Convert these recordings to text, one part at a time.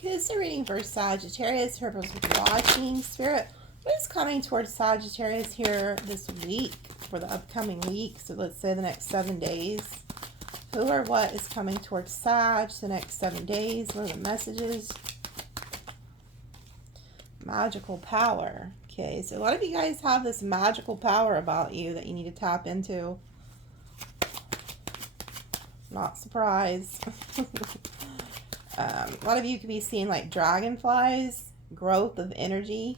Okay, so reading for Sagittarius, purpose with watching. Spirit, what is coming towards Sagittarius here this week, for the upcoming week? So let's say the next 7 days. Who or what is coming towards Sag the next 7 days? What are the messages? Magical power. Okay, so a lot of you guys have this magical power about you that you need to tap into. Not surprised. A lot of you could be seeing like dragonflies, growth of energy.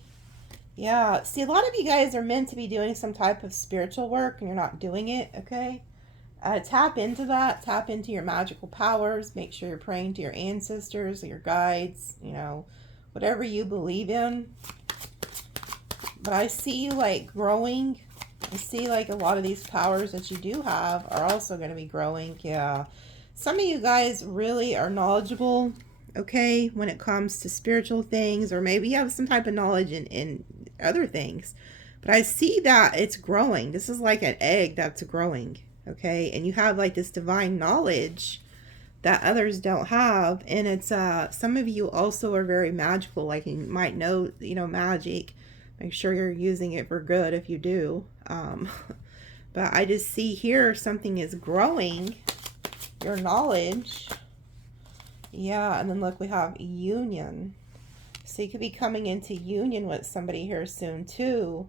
Yeah, see, a lot of you guys are meant to be doing some type of spiritual work and you're not doing it, okay? Tap into that. Tap into your magical powers. Make sure you're praying to your ancestors, your guides, you know, whatever you believe in. But I see you like growing. I see like a lot of these powers that you do have are also going to be growing. Yeah. Some of you guys really are knowledgeable, okay, when it comes to spiritual things, or maybe you have some type of knowledge in other things. But I see that it's growing. This is like an egg that's growing, okay? And you have like this divine knowledge that others don't have. And it's, some of you also are very magical, like you might know, you know, magic. Make sure you're using it for good if you do. But I just see here something is growing, your knowledge. Yeah, and then look, we have union. So you could be coming into union with somebody here soon too.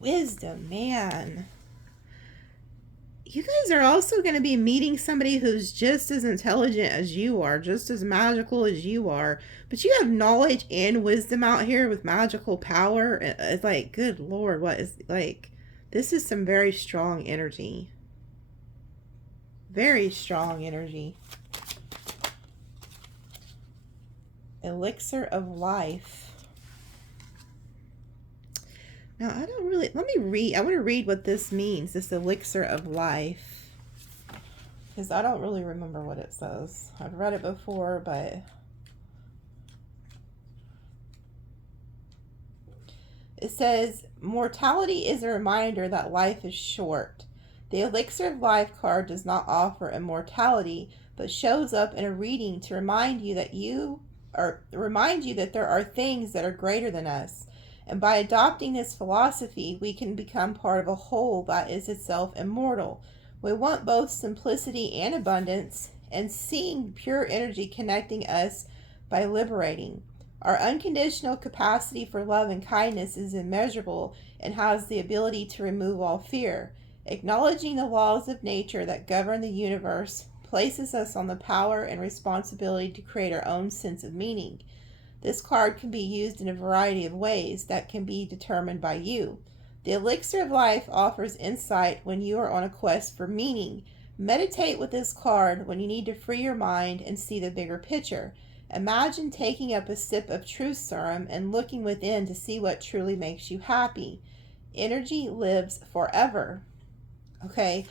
Wisdom, man. You guys are also going to be meeting somebody who's just as intelligent as you are, just as magical as you are. But you have knowledge and wisdom out here with magical power. It's like, good Lord, what is, like, this is some very strong energy. Very strong energy. Elixir of life. Now, I don't really, let me read, I want to read what this means, this elixir of life. Because I don't really remember what it says. I've read it before, but it says, mortality is a reminder that life is short. The elixir of life card does not offer immortality, but shows up in a reading to remind you that there are things that are greater than us. And by adopting this philosophy, we can become part of a whole that is itself immortal. We want both simplicity and abundance, and seeing pure energy connecting us by liberating. Our unconditional capacity for love and kindness is immeasurable and has the ability to remove all fear. Acknowledging the laws of nature that govern the universe places us on the power and responsibility to create our own sense of meaning. This card can be used in a variety of ways that can be determined by you. The elixir of life offers insight when you are on a quest for meaning. Meditate with this card when you need to free your mind and see the bigger picture. Imagine taking up a sip of truth serum and looking within to see what truly makes you happy. Energy lives forever. Okay,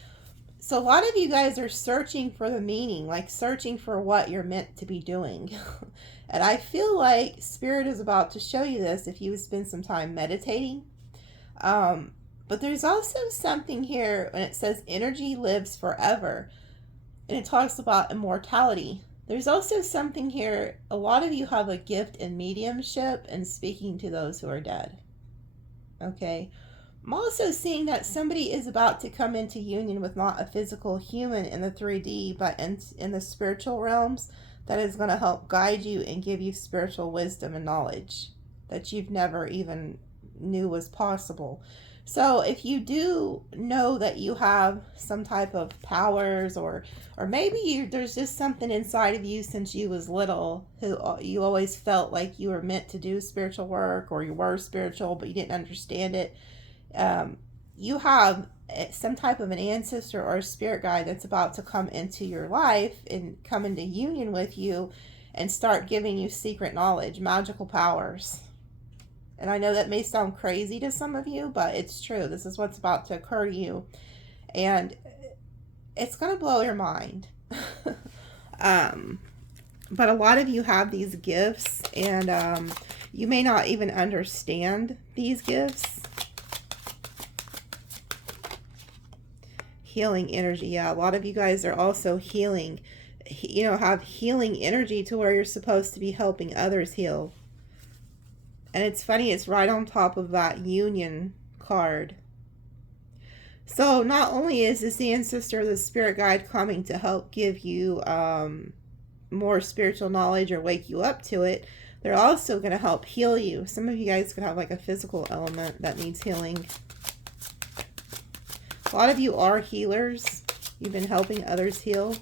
so a lot of you guys are searching for the meaning, like searching for what you're meant to be doing. And I feel like Spirit is about to show you this if you would spend some time meditating. But there's also something here when it says energy lives forever. And it talks about immortality. There's also something here, a lot of you have a gift in mediumship and speaking to those who are dead. Okay. I'm also seeing that somebody is about to come into union with not a physical human in the 3D, but in the spiritual realms, that is going to help guide you and give you spiritual wisdom and knowledge that you've never even knew was possible. So if you do know that you have some type of powers, or maybe there's just something inside of you since you was little, who you always felt like you were meant to do spiritual work, or you were spiritual but you didn't understand it, you have some type of an ancestor or a spirit guide that's about to come into your life and come into union with you and start giving you secret knowledge, magical powers. And I know that may sound crazy to some of you, but it's true. This is what's about to occur to you. And it's going to blow your mind. But a lot of you have these gifts, and you may not even understand these gifts. Healing energy. Yeah, a lot of you guys are also healing you know, have healing energy to where you're supposed to be helping others heal. And it's funny, it's right on top of that union card. So not only is this the ancestor, the spirit guide coming to help give you more spiritual knowledge or wake you up to it, they're also going to help heal you. Some of you guys could have like a physical element that needs healing. A lot of you are healers. You've been helping others heal.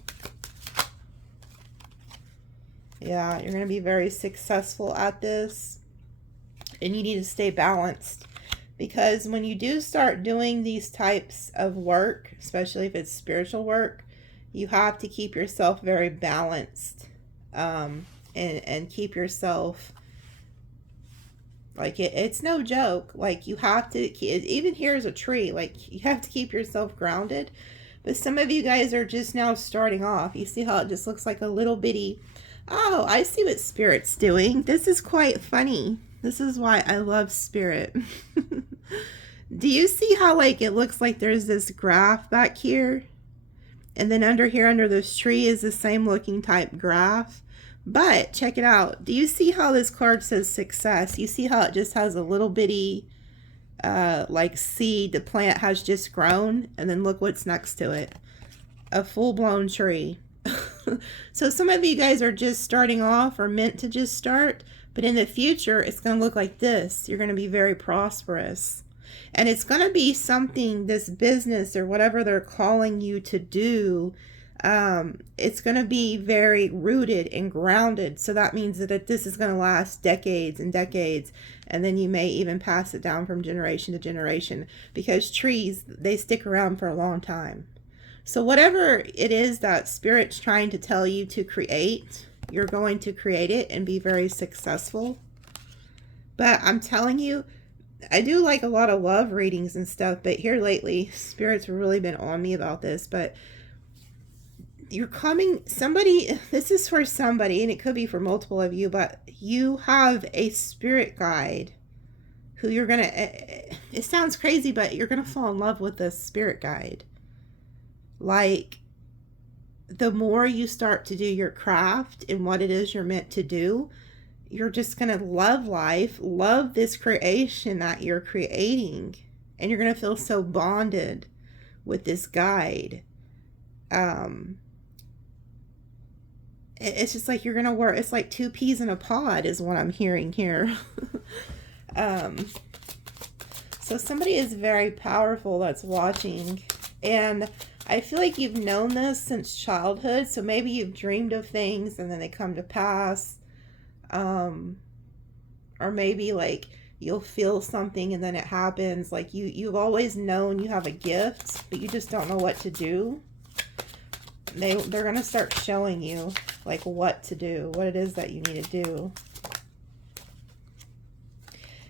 Yeah, you're going to be very successful at this. And you need to stay balanced. Because when you do start doing these types of work, especially if it's spiritual work, you have to keep yourself very balanced. And keep yourself, like, it's no joke. Like, you have to, even here is a tree, like, you have to keep yourself grounded. But some of you guys are just now starting off. You see how it just looks like a little bitty, oh, I see what Spirit's doing. This is quite funny. This is why I love Spirit. Do you see how, like, it looks like there's this graph back here? And then under here, under this tree, is the same looking type graph. But check it out. Do you see how this card says success? You see how it just has a little bitty, like, seed the plant has just grown? And then look what's next to it. A full-blown tree. So some of you guys are just starting off or meant to just start. But in the future, it's going to look like this. You're going to be very prosperous. And it's going to be something, this business or whatever they're calling you to do, it's going to be very rooted and grounded. So that means that this is going to last decades and decades. And then you may even pass it down from generation to generation. Because trees, they stick around for a long time. So whatever it is that Spirit's trying to tell you to create, you're going to create it and be very successful. But I'm telling you, I do like a lot of love readings and stuff, but here lately, Spirit's really been on me about this. But you're coming, somebody, this is for somebody, and it could be for multiple of you, but you have a spirit guide who you're going to, it sounds crazy, but you're going to fall in love with this spirit guide. Like, the more you start to do your craft and what it is you're meant to do, you're just going to love life, love this creation that you're creating, and you're going to feel so bonded with this guide. It's just like you're going to work, it's like two peas in a pod is what I'm hearing here. So somebody is very powerful that's watching, and I feel like you've known this since childhood, so maybe you've dreamed of things and then they come to pass. Or maybe like you'll feel something and then it happens. Like you've always known you have a gift, but you just don't know what to do. They're going to start showing you like what to do, what it is that you need to do.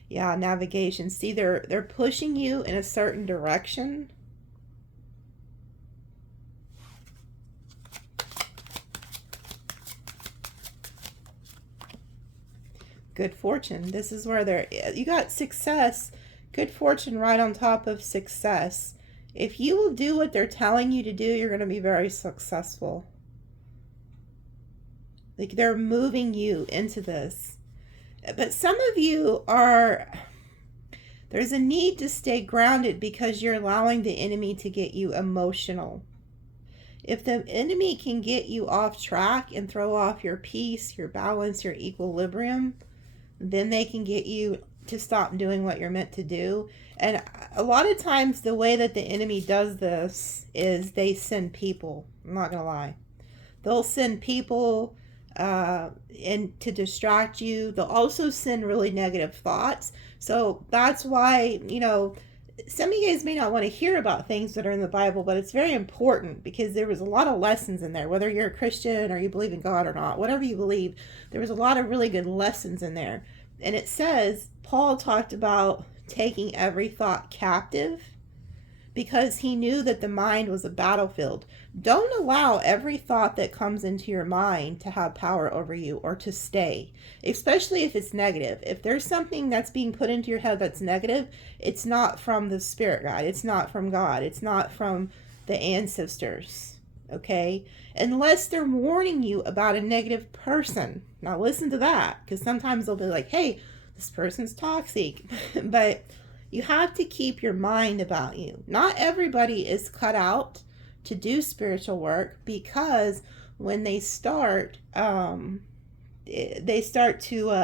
Yeah, navigation. See, they're pushing you in a certain direction. Good fortune. This is where you got success. Good fortune right on top of success. If you will do what they're telling you to do, you're going to be very successful. Like, they're moving you into this. But some of you there's a need to stay grounded because you're allowing the enemy to get you emotional. If the enemy can get you off track and throw off your peace, your balance, your equilibrium, then they can get you to stop doing what you're meant to do. And a lot of times the way that the enemy does this is they send people. I'm not going to lie. They'll send people and to distract you. They'll also send really negative thoughts. So that's why, you know, some of you guys may not want to hear about things that are in the Bible, but it's very important because there was a lot of lessons in there. Whether you're a Christian or you believe in God or not, whatever you believe, there was a lot of really good lessons in there. And it says, Paul talked about taking every thought captive because he knew that the mind was a battlefield. Don't allow every thought that comes into your mind to have power over you or to stay, especially if it's negative. If there's something that's being put into your head that's negative, it's not from the spirit guide. It's not from God. It's not from the ancestors. okay? Unless they're warning you about a negative person. Now listen to that, because sometimes they'll be like, hey, this person's toxic. But you have to keep your mind about you. Not everybody is cut out to do spiritual work, because when they start to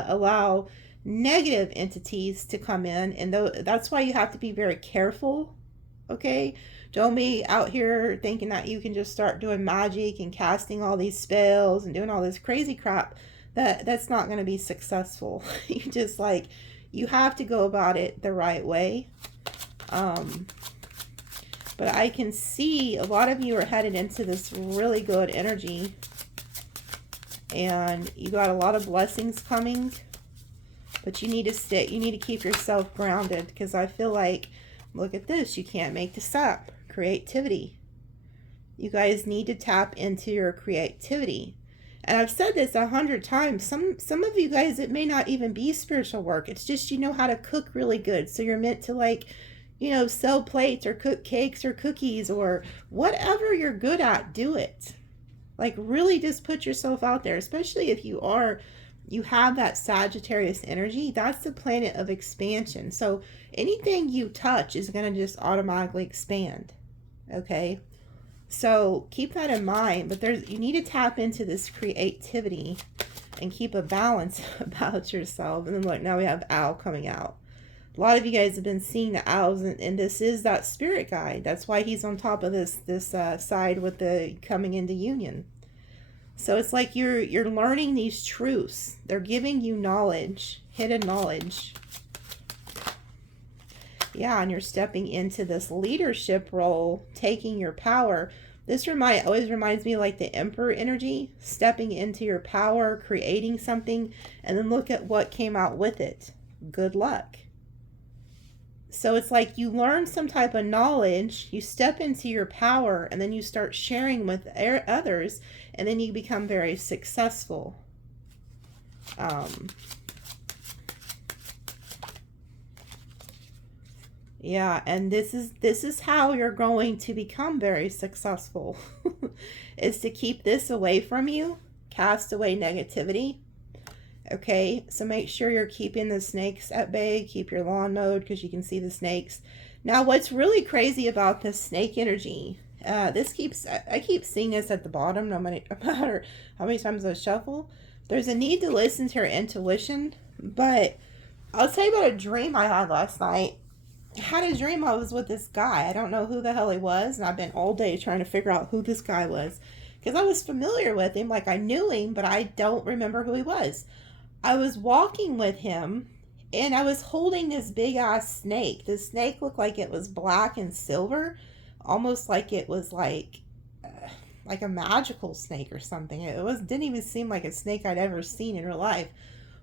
allow negative entities to come in, and that's why you have to be very careful, okay? Don't be out here thinking that you can just start doing magic and casting all these spells and doing all this crazy crap. That's not going to be successful. You have to go about it the right way. But I can see a lot of you are headed into this really good energy, and you got a lot of blessings coming, but you need to keep yourself grounded, because I feel like, look at this, you can't make this up. Creativity. You guys need to tap into your creativity. And I've said this 100 times. Some of you guys, it may not even be spiritual work. It's just you know how to cook really good. So you're meant to, like, you know, sell plates or cook cakes or cookies or whatever you're good at, do it. Like, really just put yourself out there, especially if you have that Sagittarius energy. That's the planet of expansion. So anything you touch is going to just automatically expand. Okay? So keep that in mind, but you need to tap into this creativity and keep a balance about yourself. And then look, now we have Owl coming out. A lot of you guys have been seeing the owls, and this is that spirit guide. That's why he's on top of this side with the coming into union. So it's like you're learning these truths. They're giving you knowledge, hidden knowledge. Yeah, and you're stepping into this leadership role, taking your power. This always reminds me like the Emperor energy, stepping into your power, creating something, and then look at what came out with it. Good luck. So it's like you learn some type of knowledge, you step into your power, and then you start sharing with others, and then you become very successful. Yeah, and this is how you're going to become very successful. Is to keep this away from you, cast away negativity. Okay, so make sure you're keeping the snakes at bay. Keep your lawn mowed, because you can see the snakes. Now, what's really crazy about this snake energy, I keep seeing this at the bottom, no matter how many times I shuffle. There's a need to listen to your intuition, but I'll tell you about a dream I had last night. I had a dream I was with this guy. I don't know who the hell he was, and I've been all day trying to figure out who this guy was, because I was familiar with him, like I knew him, but I don't remember who he was. I was walking with him, and I was holding this big ass snake. The snake looked like it was black and silver, almost like it was like a magical snake or something. Didn't even seem like a snake I'd ever seen in real life.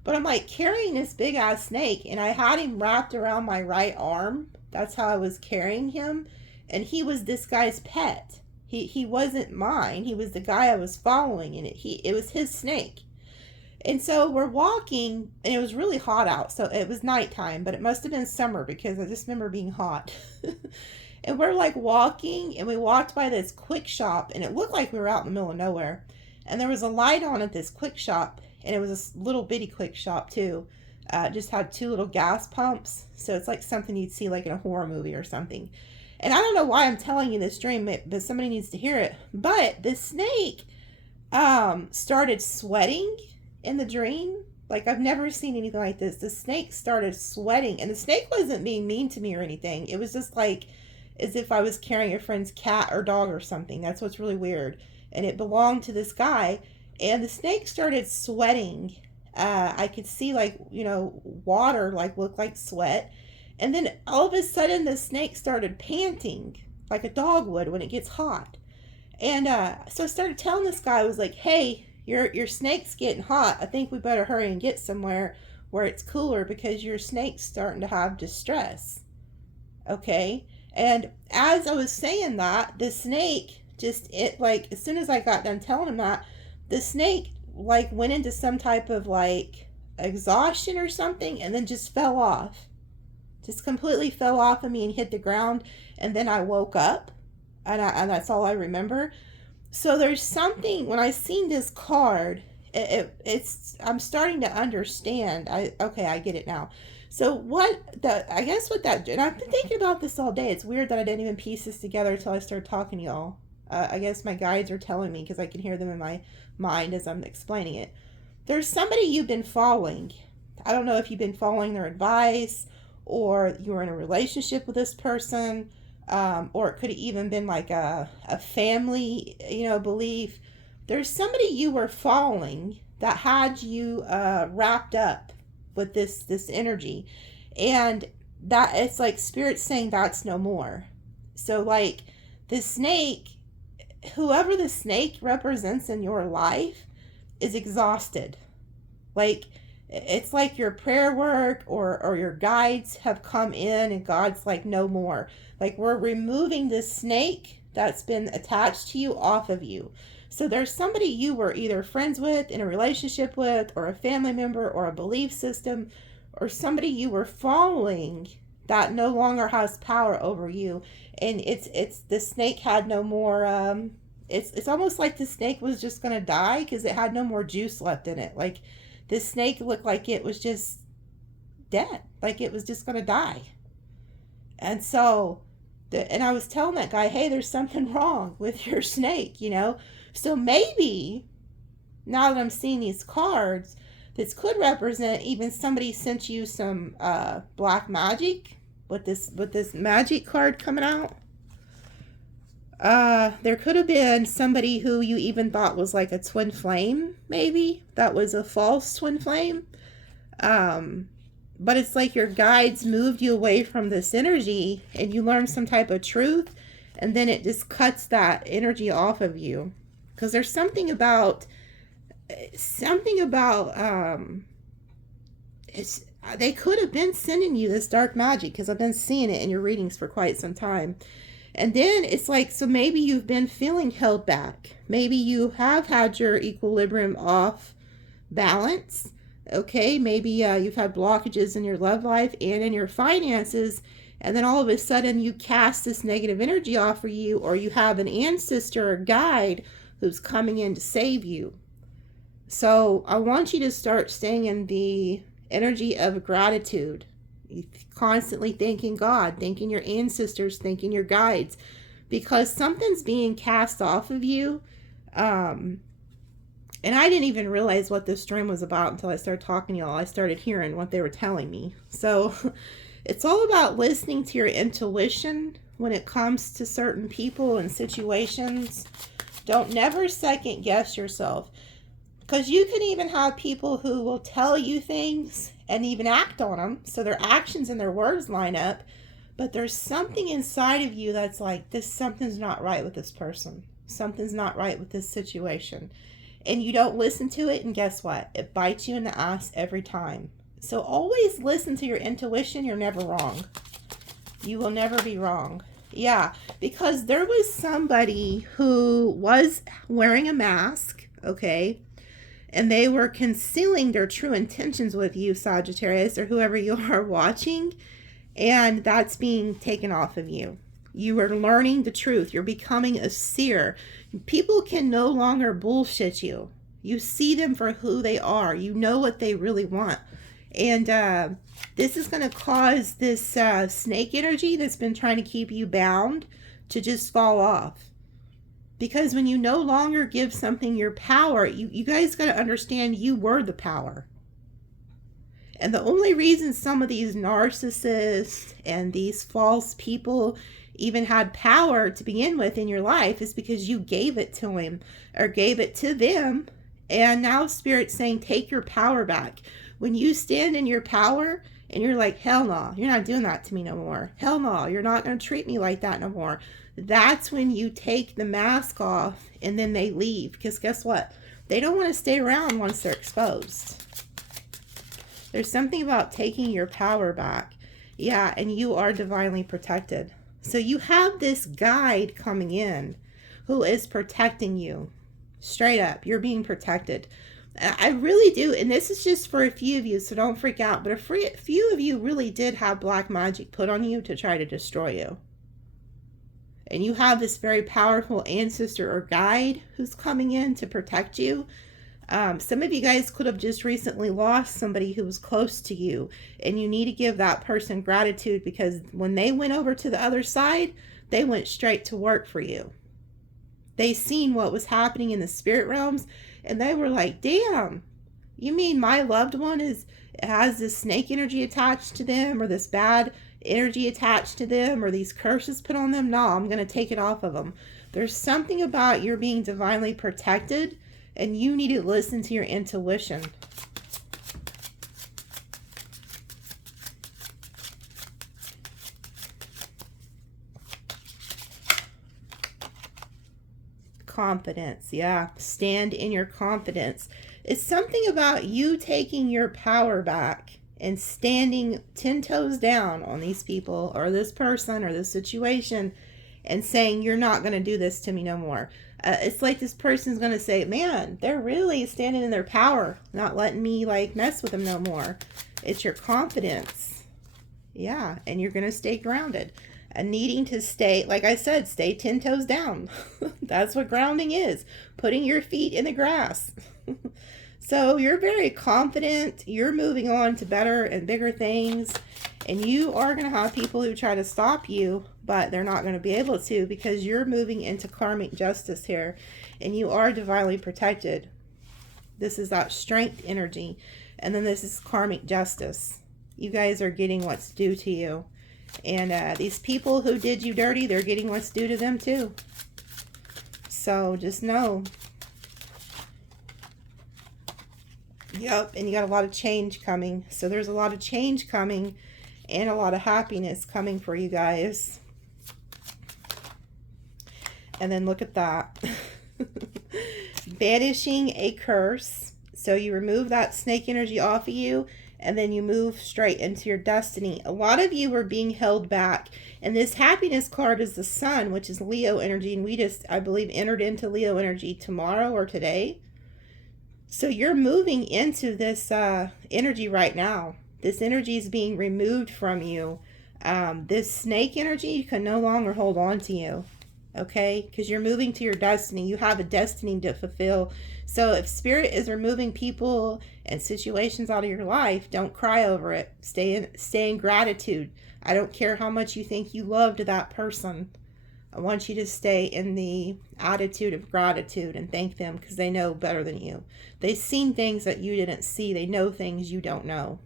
But I'm like carrying this big ass snake, and I had him wrapped around my right arm. That's how I was carrying him. And he was this guy's pet. He wasn't mine. He was the guy I was following, and it was his snake. And so we're walking, and it was really hot out. So it was nighttime, but it must have been summer, because I just remember being hot. And we're like walking, and we walked by this quick shop, and it looked like we were out in the middle of nowhere. And there was a light on at this quick shop, and it was a little bitty quick shop too. Just had 2 little gas pumps. So it's like something you'd see like in a horror movie or something. And I don't know why I'm telling you this dream, but somebody needs to hear it. But the snake started sweating in the dream. Like, I've never seen anything like this. The snake started sweating, and the snake wasn't being mean to me or anything. It was just like as if I was carrying a friend's cat or dog or something. That's what's really weird. And it belonged to this guy, and the snake started sweating. I could see, like, you know, water like look like sweat. And then all of a sudden the snake started panting like a dog would when it gets hot. And so I started telling this guy, I was like, hey, your snake's getting hot. I think we better hurry and get somewhere where it's cooler, because your snake's starting to have distress. Okay? And as I was saying that, the snake like, as soon as I got done telling him that, the snake like went into some type of like exhaustion or something, and then just fell off. Just completely fell off of me and hit the ground. And then I woke up, and that's all I remember. So there's something, when I seen this card, it's I'm starting to understand. I get it now. So I guess what that, and I've been thinking about this all day. It's weird that I didn't even piece this together until I started talking to y'all. I guess my guides are telling me because I can hear them in my mind as I'm explaining it. There's somebody you've been following. I don't know if you've been following their advice, or you're in a relationship with this person, or it could have even been like a family, belief. There's somebody you were following that had you wrapped up with this energy, and that it's like spirit saying that's no more. So like the snake, whoever the snake represents in your life, is exhausted. Like it's like your prayer work or your guides have come in and God's like, no more. Like, we're removing this snake that's been attached to you off of you. So there's somebody you were either friends with, in a relationship with, or a family member, or a belief system, or somebody you were following that no longer has power over you. And it's the snake had no more, it's almost like the snake was just going to die because it had no more juice left in it. Like, this snake looked like it was just dead. Like it was just going to die. And so, and I was telling that guy, hey, there's something wrong with your snake, So maybe, now that I'm seeing these cards, this could represent even somebody sent you some black magic with this magic card coming out. There could have been somebody who you even thought was like a twin flame, maybe. That was a false twin flame. But it's like your guides moved you away from this energy and you learned some type of truth, and then it just cuts that energy off of you. Because there's something about they could have been sending you this dark magic, because I've been seeing it in your readings for quite some time. And then it's like, so maybe you've been feeling held back. Maybe you have had your equilibrium off balance. Okay, maybe you've had blockages in your love life and in your finances. And then all of a sudden you cast this negative energy off of you, or you have an ancestor or guide who's coming in to save you. So I want you to start staying in the energy of gratitude. Constantly thanking God, thanking your ancestors, thanking your guides, because something's being cast off of you. And I didn't even realize what this dream was about until I started talking to y'all. I started hearing what they were telling me. So it's all about listening to your intuition when it comes to certain people and situations. Don't never second guess yourself, because you can even have people who will tell you things and even act on them, so their actions and their words line up, but there's something inside of you that's like, something's not right with this person. Something's not right with this situation. And you don't listen to it, and guess what? It bites you in the ass every time. So always listen to your intuition. You're never wrong. You will never be wrong. Yeah, because there was somebody who was wearing a mask, okay? And they were concealing their true intentions with you, Sagittarius, or whoever you are watching. And that's being taken off of you. You are learning the truth. You're becoming a seer. People can no longer bullshit you. You see them for who they are. You know what they really want. And this is going to cause this snake energy that's been trying to keep you bound to just fall off. Because when you no longer give something your power, you guys got to understand you were the power. And the only reason some of these narcissists and these false people even had power to begin with in your life is because you gave it to him or gave it to them. And now Spirit's saying, take your power back. When you stand in your power and you're like, hell no, you're not doing that to me no more. Hell no, you're not going to treat me like that no more. That's when you take the mask off and then they leave. Because guess what? They don't want to stay around once they're exposed. There's something about taking your power back. Yeah, and you are divinely protected. So you have this guide coming in who is protecting you. Straight up, you're being protected. I really do, and this is just for a few of you, so don't freak out. But a few of you really did have black magic put on you to try to destroy you. And you have this very powerful ancestor or guide who's coming in to protect you. Some of you guys could have just recently lost somebody who was close to you, and you need to give that person gratitude, because when they went over to the other side, they went straight to work for you. They seen what was happening in the spirit realms, and they were like, damn, you mean my loved one has this snake energy attached to them, or this bad energy attached to them, or these curses put on them? No, I'm going to take it off of them. There's something about you're being divinely protected, and you need to listen to your intuition. Confidence. Yeah. Stand in your confidence. It's something about you taking your power back and standing 10 toes down on these people or this person or this situation and saying, you're not going to do this to me no more. It's like this person's going to say, man, they're really standing in their power, not letting me like mess with them no more. It's your confidence. Yeah. And you're going to stay grounded. And needing to stay, like I said, stay 10 toes down. That's what grounding is. Putting your feet in the grass. So you're very confident. You're moving on to better and bigger things. And you are going to have people who try to stop you, but they're not going to be able to, because you're moving into karmic justice here. And you are divinely protected. This is that strength energy. And then this is karmic justice. You guys are getting what's due to you. And these people who did you dirty, they're getting what's due to them too. So just know. Yep, and you got a lot of change coming. So there's a lot of change coming and a lot of happiness coming for you guys. And then look at that. Banishing a curse. So you remove that snake energy off of you, and then you move straight into your destiny. A lot of you are being held back. And this happiness card is the sun, which is Leo energy. And we just, I believe, entered into Leo energy tomorrow or today. So you're moving into this energy right now. This energy is being removed from you. This snake energy can no longer hold on to you. Okay? Because you're moving to your destiny. You have a destiny to fulfill. So if spirit is removing people and situations out of your life, don't cry over it. Stay in gratitude. I don't care how much you think you loved that person. I want you to stay in the attitude of gratitude and thank them, because they know better than you. They've seen things that you didn't see. They know things you don't know.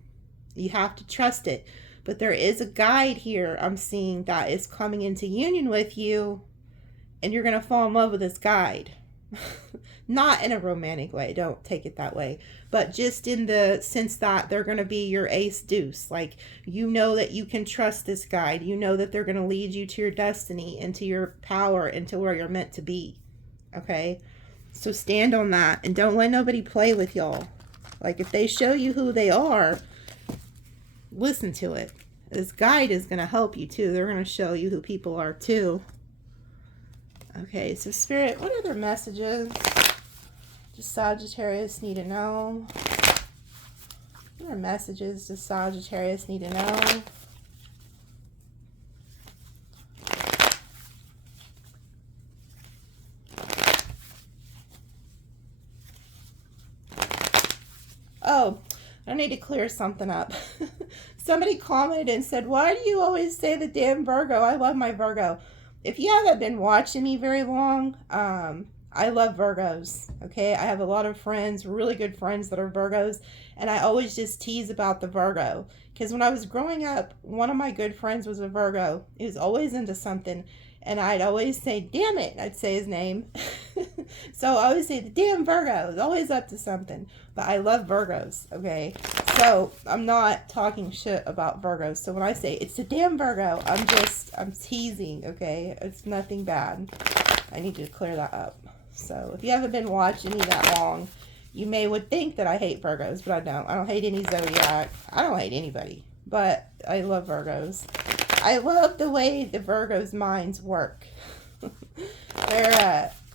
You have to trust it. But there is a guide here I'm seeing that is coming into union with you, and you're going to fall in love with this guide. Not in a romantic way, don't take it that way, but just in the sense that they're going to be your ace deuce. Like, you know that you can trust this guide. You know that they're going to lead you to your destiny, into your power, into where you're meant to be. Okay? So stand on that, and don't let nobody play with y'all. Like, if they show you who they are, listen to it. This guide is going to help you too. They're going to show you who people are too. Okay, so Spirit, what other messages does Sagittarius need to know? What other messages does Sagittarius need to know? Oh, I need to clear something up. Somebody commented and said, why do you always say the damn Virgo? I love my Virgo. If you haven't been watching me very long, I love Virgos, okay? I have a lot of friends, really good friends that are Virgos, and I always just tease about the Virgo. Because when I was growing up, one of my good friends was a Virgo. He was always into something, and I'd always say, damn it, I'd say his name. So I always say, the damn Virgo is always up to something. But I love Virgos, okay? So I'm not talking shit about Virgos. So when I say, it's the damn Virgo, I'm teasing, okay? It's nothing bad. I need to clear that up. So if you haven't been watching me that long, you would think that I hate Virgos, but I don't. I don't hate any zodiac. I don't hate anybody. But I love Virgos. I love the way the Virgos' minds work.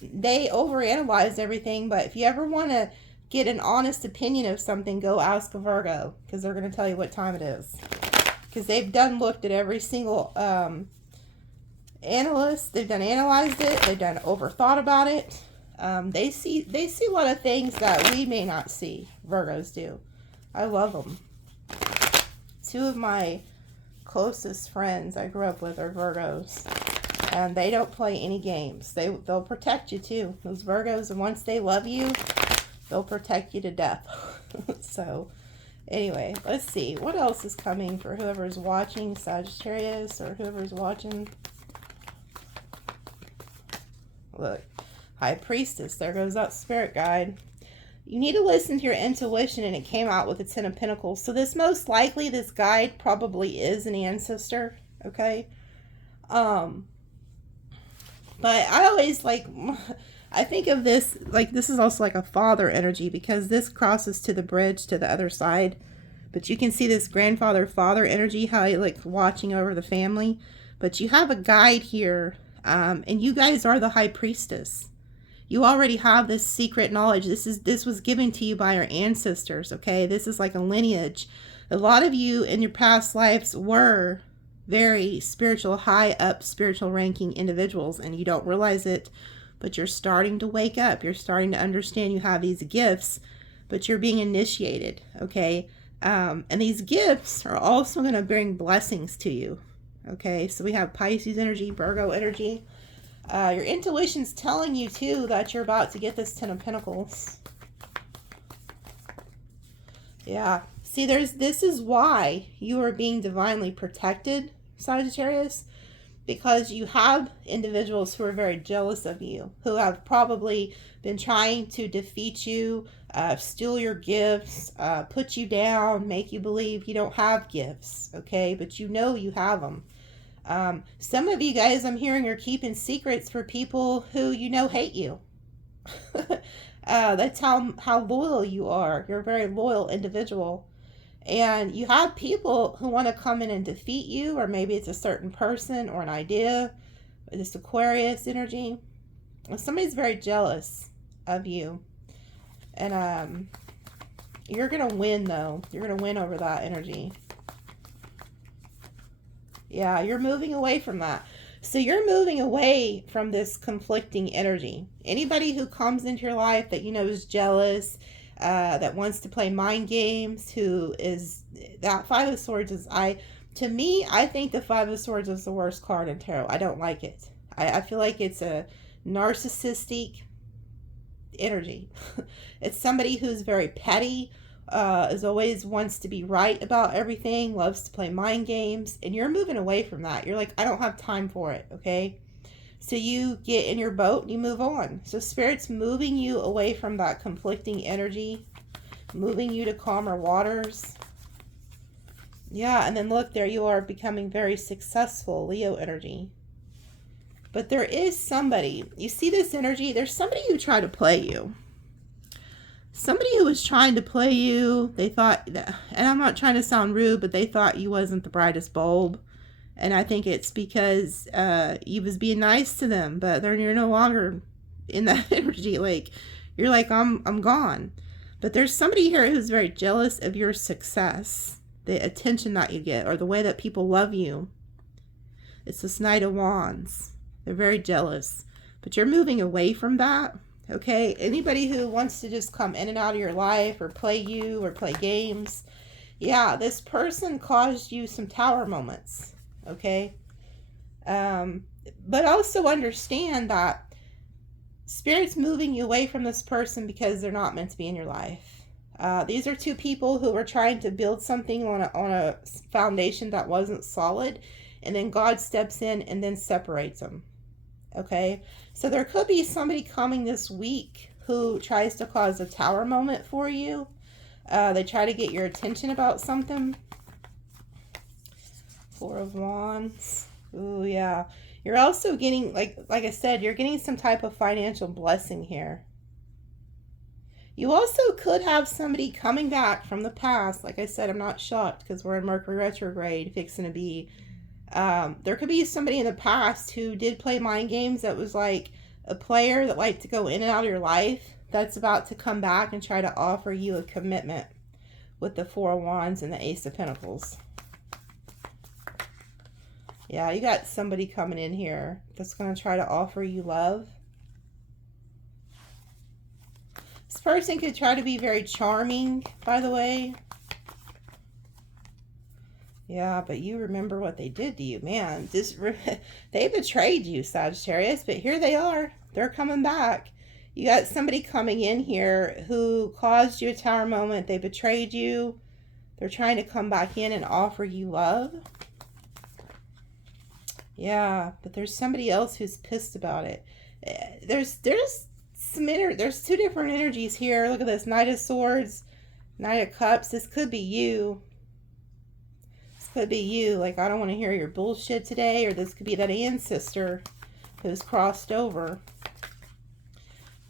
They overanalyze everything, but if you ever want to get an honest opinion of something, go ask a Virgo, because they're going to tell you what time it is. Because they've looked at every single analysts. They've done analyzed it. They've done overthought about it. They see a lot of things that we may not see. Virgos do. I love them. Two of my closest friends I grew up with are Virgos, and they don't play any games. They'll protect you too. Those Virgos, and once they love you, they'll protect you to death. So anyway, let's see what else is coming for whoever's watching, Sagittarius, or whoever's watching. Look, High Priestess, there goes that spirit guide. You need to listen to your intuition, and it came out with the Ten of Pentacles. So this, most likely, this guide probably is an ancestor, okay? But I always, like, I think of this, like, this is also like a father energy, because this crosses to the bridge to the other side. But you can see this grandfather, father energy, how he, like, watching over the family. But you have a guide here, and you guys are the High Priestess. You already have this secret knowledge. This was given to you by your ancestors, okay? This is like a lineage. A lot of you in your past lives were very spiritual, high up spiritual ranking individuals, and you don't realize it, but you're starting to wake up. You're starting to understand you have these gifts, but you're being initiated, okay? And these gifts are also going to bring blessings to you, okay? So we have Pisces energy, Virgo energy. Your intuition's telling you, too, that you're about to get this Ten of Pentacles. Yeah. See, this is why you are being divinely protected, Sagittarius, because you have individuals who are very jealous of you, who have probably been trying to defeat you, steal your gifts, put you down, make you believe you don't have gifts, okay? But you know you have them. Some of you guys, I'm hearing, are keeping secrets for people who you know hate you. That's how loyal you are. You're a very loyal individual. And you have people who want to come in and defeat you, or maybe it's a certain person or an idea. This Aquarius energy. Somebody's very jealous of you. And you're going to win, though. You're going to win over that energy. Yeah, you're moving away from that. So you're moving away from this conflicting energy. Anybody who comes into your life that you know is jealous, that wants to play mind games, who is, that Five of Swords is, to me, I think the Five of Swords is the worst card in tarot. I don't like it. I feel like it's a narcissistic energy. It's somebody who's very petty, is always wants to be right about everything, loves to play mind games, and you're moving away from that. You're like, I don't have time for it, okay? So you get in your boat and you move on. So Spirit's moving you away from that conflicting energy, moving you to calmer waters. Yeah, and then look, there you are becoming very successful, Leo energy. But there is somebody, you see this energy, there's somebody who tried to play you. Somebody who was trying to play you, they thought, and I'm not trying to sound rude, but they thought you wasn't the brightest bulb. And I think it's because you was being nice to them, but you're no longer in that energy. Like, you're like, I'm gone. But there's somebody here who's very jealous of your success, the attention that you get, or the way that people love you. It's this Knight of Wands. They're very jealous. But you're moving away from that. Okay, anybody who wants to just come in and out of your life or play you or play games. Yeah, this person caused you some tower moments. Okay. But also understand that Spirit's moving you away from this person because they're not meant to be in your life. These are two people who were trying to build something on a foundation that wasn't solid. And then God steps in and then separates them. Okay, so there could be somebody coming this week who tries to cause a tower moment for you. They try to get your attention about something. Four of Wands. Ooh, yeah. You're also getting, like I said, you're getting some type of financial blessing here. You also could have somebody coming back from the past. Like I said, I'm not shocked because we're in Mercury retrograde, fixing to be. There could be somebody in the past who did play mind games that was like a player that liked to go in and out of your life that's about to come back and try to offer you a commitment with the Four of Wands and the Ace of Pentacles. Yeah, you got somebody coming in here that's going to try to offer you love. This person could try to be very charming, by the way. Yeah, but you remember what they did to you, man. They betrayed you, Sagittarius, but here they are. They're coming back. You got somebody coming in here who caused you a tower moment. They betrayed you. They're trying to come back in and offer you love. Yeah, but there's somebody else who's pissed about it. There's two different energies here. Look at this, Knight of Swords, Knight of Cups. This could be you. Could be you. Like, I don't want to hear your bullshit today. Or this could be that ancestor who's crossed over.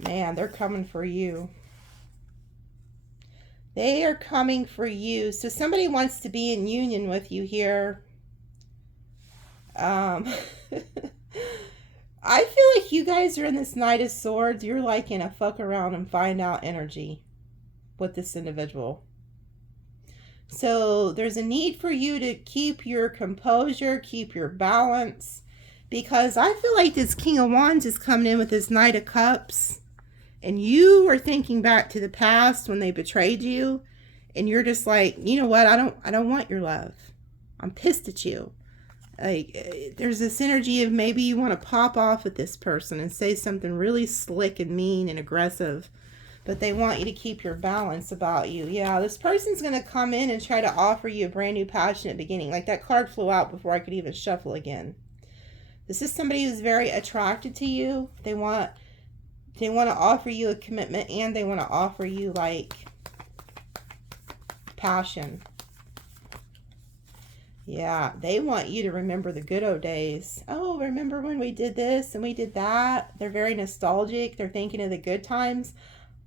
Man, they're coming for you. They are coming for you. So somebody wants to be in union with you here. I feel like you guys are in this Knight of Swords. You're like in a fuck around and find out energy with this individual. So there's a need for you to keep your composure, keep your balance, because I feel like this King of Wands is coming in with this Knight of Cups, and you are thinking back to the past when they betrayed you, and you're just like, you know what, I don't want your love. I'm pissed at you. Like, there's this energy of maybe you want to pop off at this person and say something really slick and mean and aggressive. But they want you to keep your balance about you. Yeah, this person's going to come in and try to offer you a brand new passionate beginning. Like, that card flew out before I could even shuffle again. This is somebody who's very attracted to you. They want to offer you a commitment, and they want to offer you, like, passion. Yeah, they want you to remember the good old days. Oh, remember when we did this and we did that? They're very nostalgic. They're thinking of the good times.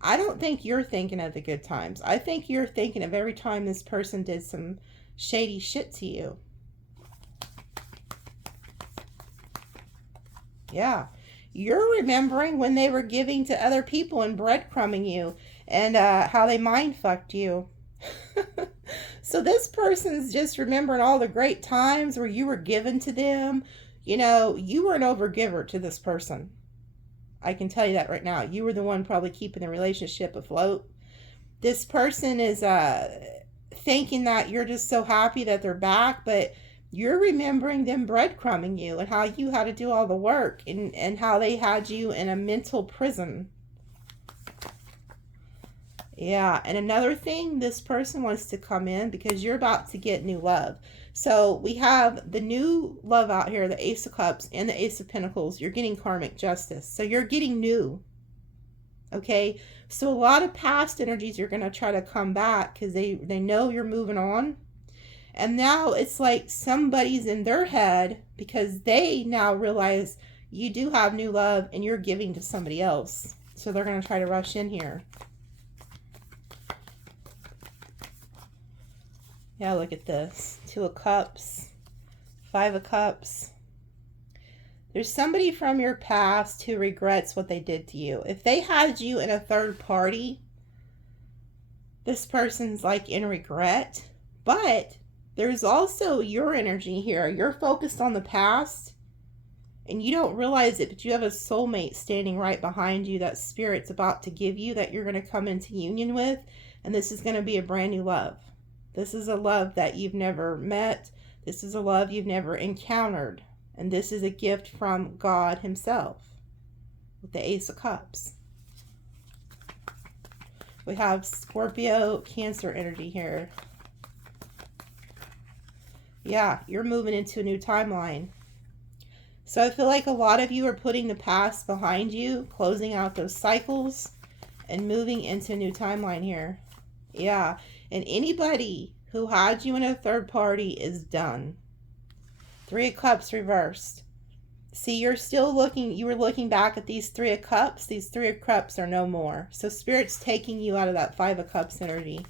I don't think you're thinking of the good times. I think you're thinking of every time this person did some shady shit to you. Yeah. You're remembering when they were giving to other people and breadcrumbing you and how they mind fucked you. So this person's just remembering all the great times where you were given to them. You know, you were an overgiver to this person. I can tell you that right now. You were the one probably keeping the relationship afloat. This person is thinking that you're just so happy that they're back, but you're remembering them breadcrumbing you and how you had to do all the work and how they had you in a mental prison. Yeah, and another thing, this person wants to come in because you're about to get new love. So we have the new love out here, the Ace of Cups and the Ace of Pentacles. You're getting karmic justice. So you're getting new. Okay? So a lot of past energies are going to try to come back because they know you're moving on. And now it's like somebody's in their head because they now realize you do have new love and you're giving to somebody else. So they're going to try to rush in here. Yeah, look at this. 2 of Cups, 5 of Cups. There's somebody from your past who regrets what they did to you. If they had you in a third party, this person's like in regret. But there's also your energy here. You're focused on the past and you don't realize it, but you have a soulmate standing right behind you that spirit's about to give you that you're going to come into union with. And this is going to be a brand new love. This is a love that you've never met. This is a love you've never encountered. And this is a gift from God himself with the Ace of Cups. We have Scorpio, Cancer energy here. Yeah, you're moving into a new timeline. So I feel like a lot of you are putting the past behind you, closing out those cycles, and moving into a new timeline here. Yeah. And anybody who had you in a third party is done. 3 of Cups reversed. See, you're still looking, you were looking back at these 3 of Cups. These 3 of Cups are no more. So Spirit's taking you out of that 5 of Cups energy.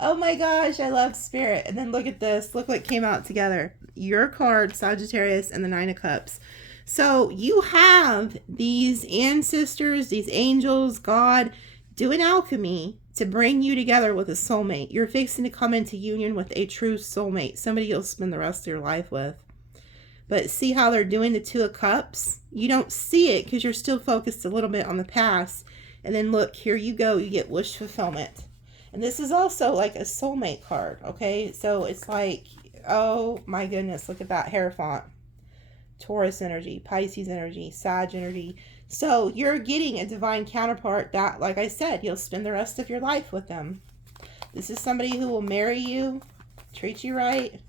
Oh my gosh, I love Spirit. And then look at this. Look what came out together. Your card, Sagittarius, and the 9 of Cups. So you have these ancestors, these angels, God, doing alchemy to bring you together with a soulmate. You're fixing to come into union with a true soulmate, somebody you'll spend the rest of your life with. But see how they're doing the Two of Cups? You don't see it because you're still focused a little bit on the past. And then look, here you go. You get wish fulfillment. And this is also like a soulmate card, okay? So it's like, oh my goodness, look at that Hierophant. Taurus energy, Pisces energy, Sag energy. So you're getting a divine counterpart that, like I said, you'll spend the rest of your life with them. This is somebody who will marry you, treat you right.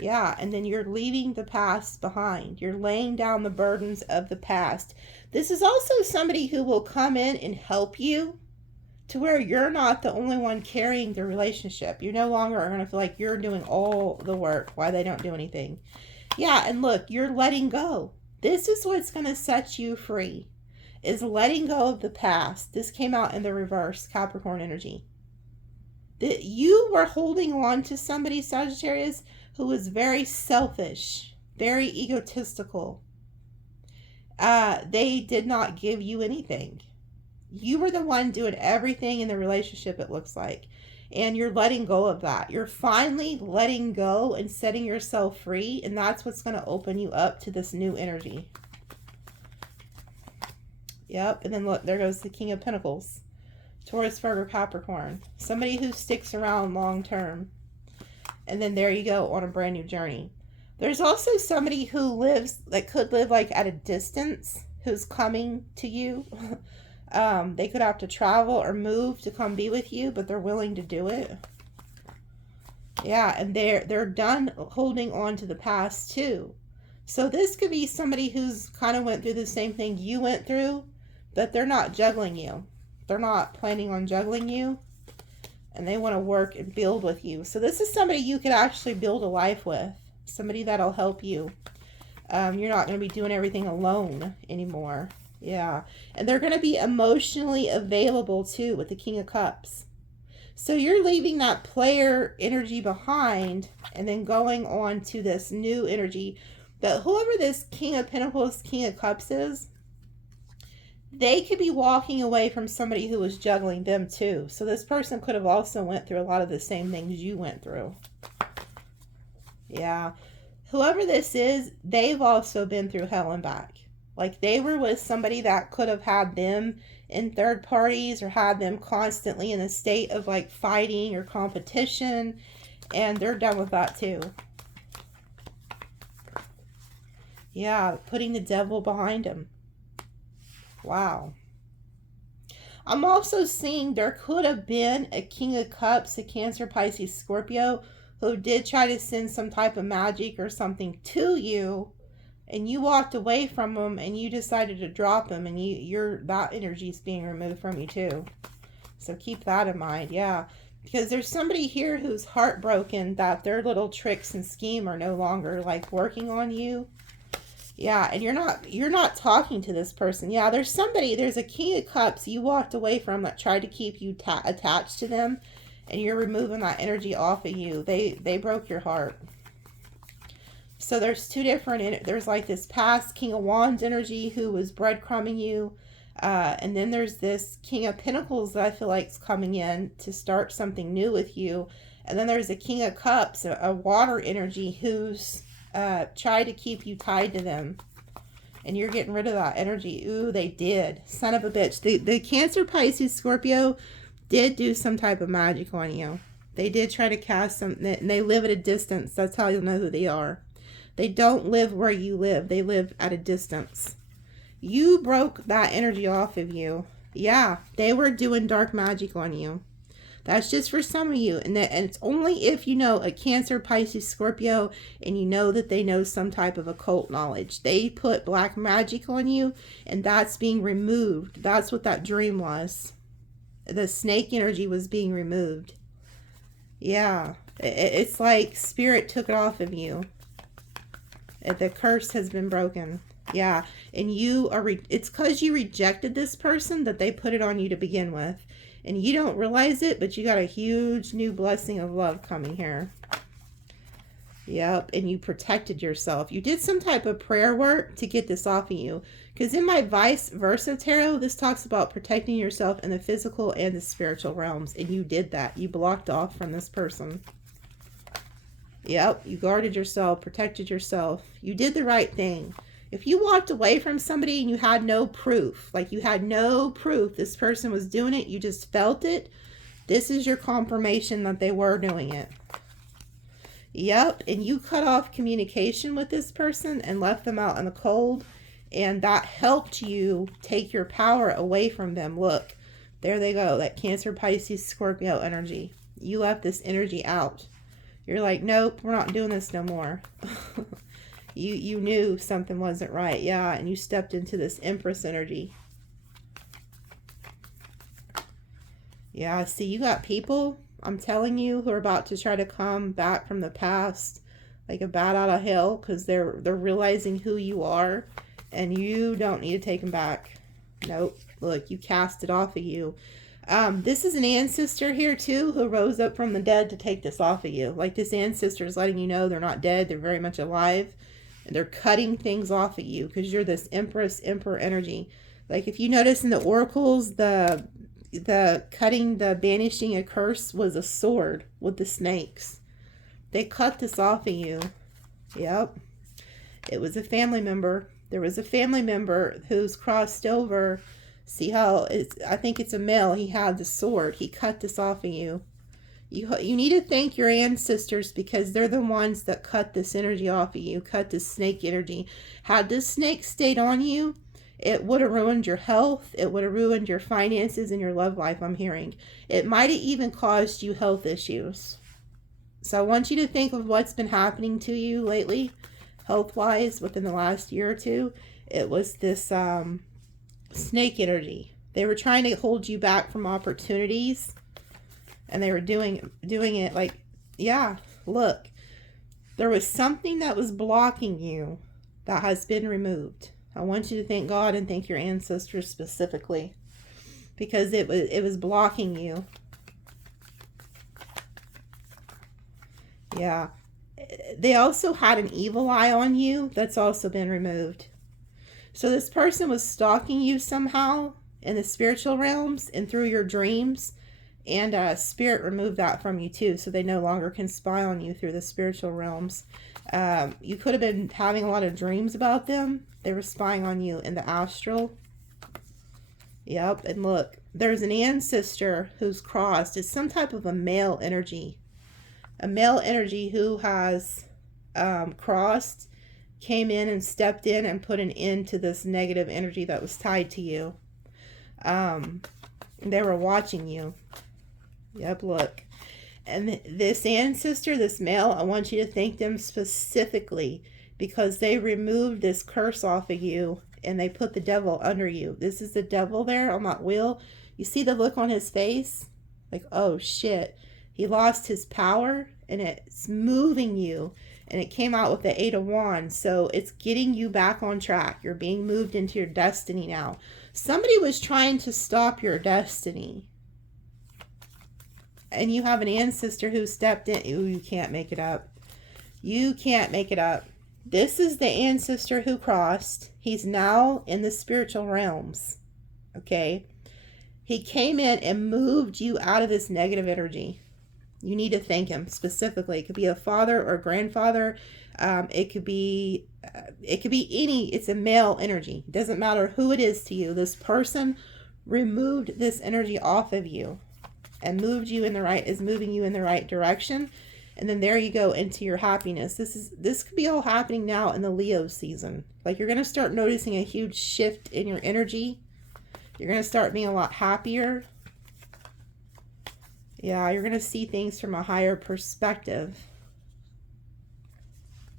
Yeah, and then you're leaving the past behind. You're laying down the burdens of the past. This is also somebody who will come in and help you to where you're not the only one carrying the relationship. You no longer are going to feel like you're doing all the work while they don't do anything. Yeah, and look, you're letting go. This is what's going to set you free, is letting go of the past. This came out in the reverse, Capricorn energy. That you were holding on to somebody, Sagittarius, who was very selfish, very egotistical. They did not give you anything. You were the one doing everything in the relationship, it looks like. And you're letting go of that. You're finally letting go and setting yourself free. And that's what's going to open you up to this new energy. Yep. And then look, there goes the King of Pentacles. Taurus, Virgo, Capricorn. Somebody who sticks around long term. And then there you go on a brand new journey. There's also somebody who lives, that could live like at a distance, who's coming to you. They could have to travel or move to come be with you, but they're willing to do it. Yeah, and they're done holding on to the past too. So this could be somebody who's kind of went through the same thing you went through, but they're not juggling you. They're not planning on juggling you, and they want to work and build with you. So this is somebody you could actually build a life with, somebody that'll help you. You're not going to be doing everything alone anymore. Yeah, and they're going to be emotionally available too with the King of Cups. So you're leaving that player energy behind and then going on to this new energy. But whoever this King of Pentacles, King of Cups is, they could be walking away from somebody who was juggling them too. So this person could have also went through a lot of the same things you went through. Yeah, whoever this is, they've also been through hell and back. Like they were with somebody that could have had them in third parties or had them constantly in a state of like fighting or competition. And they're done with that too. Yeah, putting the devil behind them. Wow. I'm also seeing there could have been a King of Cups, a Cancer, Pisces, Scorpio, who did try to send some type of magic or something to you. And you walked away from them and you decided to drop them, and that energy is being removed from you too. So keep that in mind. Yeah, because there's somebody here who's heartbroken that their little tricks and scheme are no longer like working on you. Yeah, and you're not talking to this person. Yeah, there's a King of Cups you walked away from that tried to keep you attached to them, and you're removing that energy off of you. They broke your heart. So there's two different, there's like this past King of Wands energy who was breadcrumbing you. And then there's this King of Pentacles that I feel like is coming in to start something new with you. And then there's a King of Cups, a water energy who's tried to keep you tied to them. And you're getting rid of that energy. Ooh, they did. Son of a bitch. The Cancer, Pisces, Scorpio did do some type of magic on you. They did try to cast some, and they live at a distance. That's how you'll know who they are. They don't live where you live. They live at a distance. You broke that energy off of you. Yeah, they were doing dark magic on you. That's just for some of you. And it's only if you know a Cancer, Pisces, Scorpio, and you know that they know some type of occult knowledge. They put black magic on you, and that's being removed. That's what that dream was. The snake energy was being removed. Yeah, it's like spirit took it off of you. The curse has been broken. Yeah, and you are, it's because you rejected this person that they put it on you to begin with. And you don't realize it, but you got a huge new blessing of love coming here. Yep, and you protected yourself. You did some type of prayer work to get this off of you. Because in my vice versa tarot, this talks about protecting yourself in the physical and the spiritual realms. And you did that. You blocked off from this person. Yep, you guarded yourself, protected yourself. You did the right thing. If you walked away from somebody and you had no proof, like you had no proof this person was doing it, you just felt it, this is your confirmation that they were doing it. Yep, and you cut off communication with this person and left them out in the cold, and that helped you take your power away from them. Look, there they go, that Cancer, Pisces, Scorpio energy. You left this energy out. You're like, nope, we're not doing this no more. You knew something wasn't right, yeah, and you stepped into this Empress energy. Yeah, see, you got people, I'm telling you, who are about to try to come back from the past like a bat out of hell, because they're realizing who you are, and you don't need to take them back. Nope. Look, you cast it off of you. This is an ancestor here too who rose up from the dead to take this off of you. Like, this ancestor is letting you know they're not dead, they're very much alive, and they're cutting things off of you because you're this Empress, Emperor energy. Like, if you notice in the oracles, the cutting, the banishing a curse was a sword with the snakes. They cut this off of you. Yep. It was a family member. There was a family member who's crossed over. See how it's, I think it's a male. He had the sword. He cut this off of you. You need to thank your ancestors, because they're the ones that cut this energy off of you, cut this snake energy. Had this snake stayed on you, it would have ruined your health. It would have ruined your finances and your love life, I'm hearing. It might have even caused you health issues. So I want you to think of what's been happening to you lately, health-wise, within the last year or two. It was this snake energy. They were trying to hold you back from opportunities, and they were doing it like, yeah, look, there was something that was blocking you that has been removed. I want you to thank God and thank your ancestors specifically, because it was blocking you. Yeah. They also had an evil eye on you that's also been removed. So this person was stalking you somehow in the spiritual realms and through your dreams, and Spirit removed that from you too, so they no longer can spy on you through the spiritual realms. You could have been having a lot of dreams about them. They were spying on you in the astral. Yep, and look, there's an ancestor who's crossed. It's some type of a male energy. A male energy who has crossed, came in and stepped in and put an end to this negative energy that was tied to you. They were watching you. Yep, look. And this ancestor, this male, I want you to thank them specifically, because they removed this curse off of you and they put the devil under you. This is the devil there on that wheel. You see the look on his face? Like, oh shit. He lost his power, and it's moving you. And it came out with the 8 of Wands. So it's getting you back on track. You're being moved into your destiny now. Somebody was trying to stop your destiny. And you have an ancestor who stepped in. Ooh, you can't make it up. You can't make it up. This is the ancestor who crossed. He's now in the spiritual realms. Okay? He came in and moved you out of this negative energy. You need to thank him specifically. It could be a father or a grandfather. It could be any. It's a male energy. It doesn't matter who it is to you. This person removed this energy off of you and moved you in the right, is moving you in the right direction. And then there you go into your happiness. This could be all happening now in the Leo season. Like, you're going to start noticing a huge shift in your energy. You're going to start being a lot happier. Yeah, you're going to see things from a higher perspective.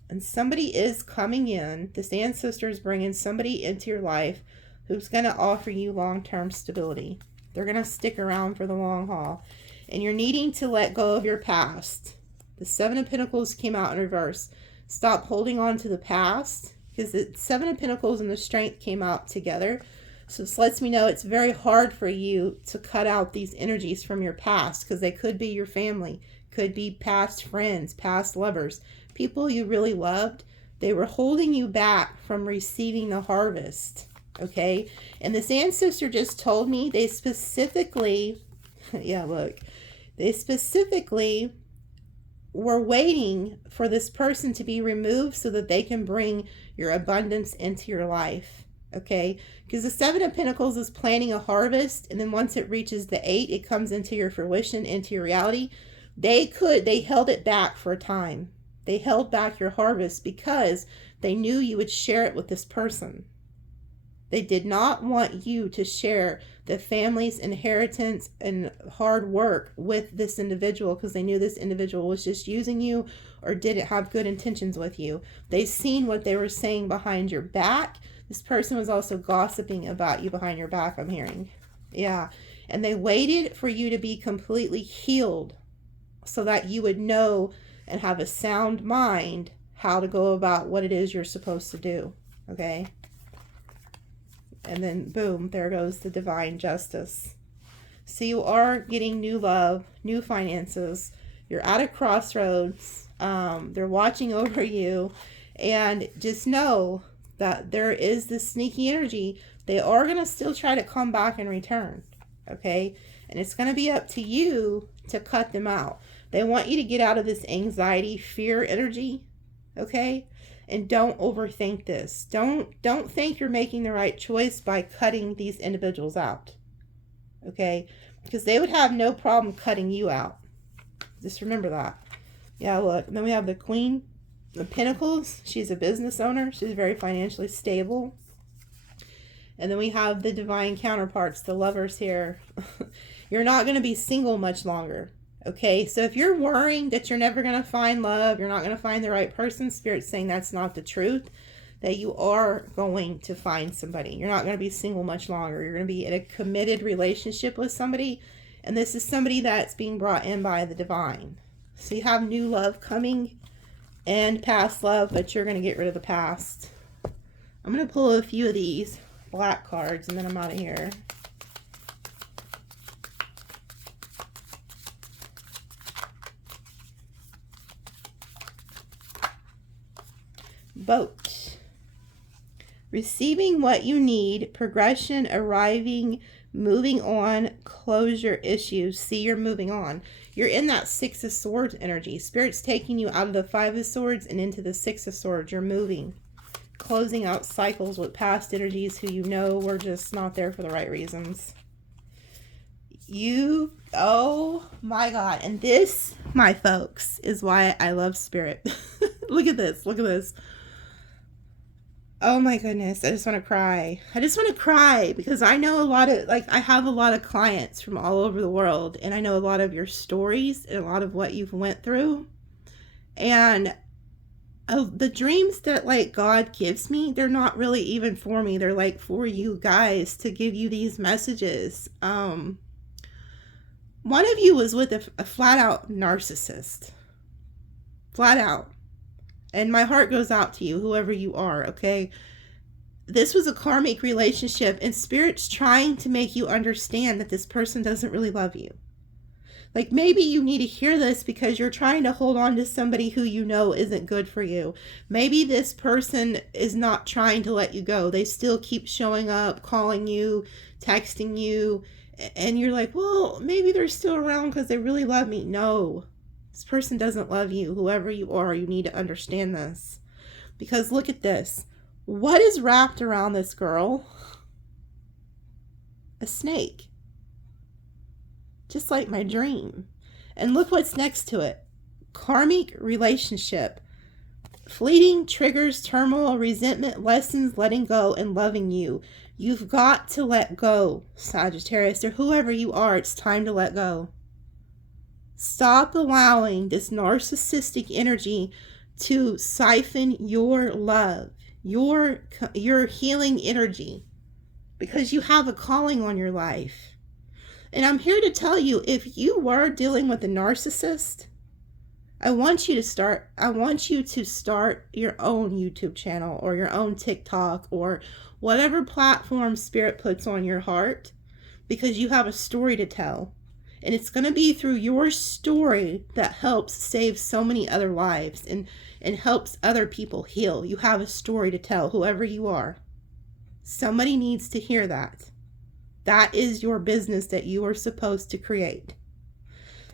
And somebody is coming in. This ancestor is bringing somebody into your life who's going to offer you long-term stability. They're going to stick around for the long haul. And you're needing to let go of your past. The 7 of Pentacles came out in reverse. Stop holding on to the past, because the 7 of Pentacles and the Strength came out together. So this lets me know it's very hard for you to cut out these energies from your past, because they could be your family, could be past friends, past lovers, people you really loved, they were holding you back from receiving the harvest. Okay? And this ancestor just told me they specifically, yeah, look, they specifically were waiting for this person to be removed so that they can bring your abundance into your life. Okay? Because the Seven of Pentacles is planting a harvest, and then once it reaches the 8, it comes into your fruition, into your reality. They held it back for a time. They held back your harvest because they knew you would share it with this person. They did not want you to share the family's inheritance and hard work with this individual because they knew this individual was just using you or didn't have good intentions with you. They seen what they were saying behind your back. This person was also gossiping about you behind your back, I'm hearing. Yeah. And they waited for you to be completely healed so that you would know and have a sound mind how to go about what it is you're supposed to do. Okay? And then, boom, there goes the divine justice. So you are getting new love, new finances. You're at a crossroads. They're watching over you. And just know that there is this sneaky energy. They are going to still try to come back and return. Okay? And it's going to be up to you to cut them out. They want you to get out of this anxiety, fear energy. Okay? And don't overthink this. Don't think you're making the right choice by cutting these individuals out. Okay? Because they would have no problem cutting you out. Just remember that. Yeah, look. And then we have the Queen of Pentacles. She's a business owner. She's very financially stable. And then we have the divine counterparts, the lovers here. You're not going to be single much longer. Okay, so if you're worrying that you're never going to find love, you're not going to find the right person, Spirit's saying that's not the truth, that you are going to find somebody. You're not going to be single much longer. You're going to be in a committed relationship with somebody, and this is somebody that's being brought in by the divine. So you have new love coming and past love, but you're going to get rid of the past. I'm going to pull a few of these black cards, and then I'm out of here. Boat. Receiving what you need, progression, arriving, moving on, closure issues. See, you're moving on. You're in that Six of Swords energy. Spirit's taking you out of the Five of Swords and into the Six of Swords. You're moving. Closing out cycles with past energies who you know were just not there for the right reasons. Oh my God. And this, my folks, is why I love Spirit. Look at this. Look at this. Oh my goodness, I just want to cry. I just want to cry because I know I have a lot of clients from all over the world, and I know a lot of your stories and a lot of what you've went through. And the dreams that God gives me, they're not really even for me. They're for you guys to give you these messages. One of you was with a flat out narcissist. Flat out. And my heart goes out to you, whoever you are, okay? This was a karmic relationship, and Spirit's trying to make you understand that this person doesn't really love you. Maybe you need to hear this because you're trying to hold on to somebody who you know isn't good for you. Maybe this person is not trying to let you go. They still keep showing up, calling you, texting you, and you're like, well, maybe they're still around because they really love me. No. This person doesn't love you. Whoever you are, you need to understand this. Because look at this. What is wrapped around this girl? A snake. Just like my dream. And look what's next to it. Karmic relationship. Fleeting triggers, turmoil, resentment, lessons, letting go, and loving you. You've got to let go, Sagittarius, or whoever you are. It's time to let go. Stop allowing this narcissistic energy to siphon your love, your healing energy, because you have a calling on your life. And I'm here to tell you, if you were dealing with a narcissist, I want you to start your own YouTube channel or your own TikTok or whatever platform Spirit puts on your heart, because you have a story to tell. And it's going to be through your story that helps save so many other lives and helps other people heal. You have a story to tell, whoever you are. Somebody needs to hear that. That is your business that you are supposed to create.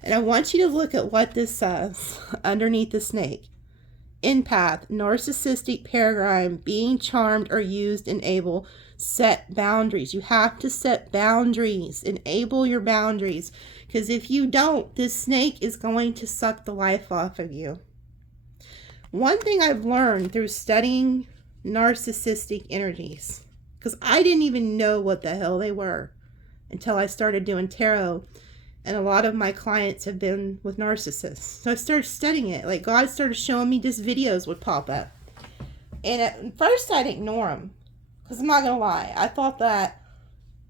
And I want you to look at what this says underneath the snake. Empath, narcissistic paradigm, being charmed or used, enable, set boundaries. You have to set boundaries, enable your boundaries. Because if you don't, this snake is going to suck the life off of you. One thing I've learned through studying narcissistic energies, because I didn't even know what the hell they were until I started doing tarot. And a lot of my clients have been with narcissists. So I started studying it. Like, God started showing me just videos would pop up. And at first I'd ignore them. Because I'm not going to lie. I thought that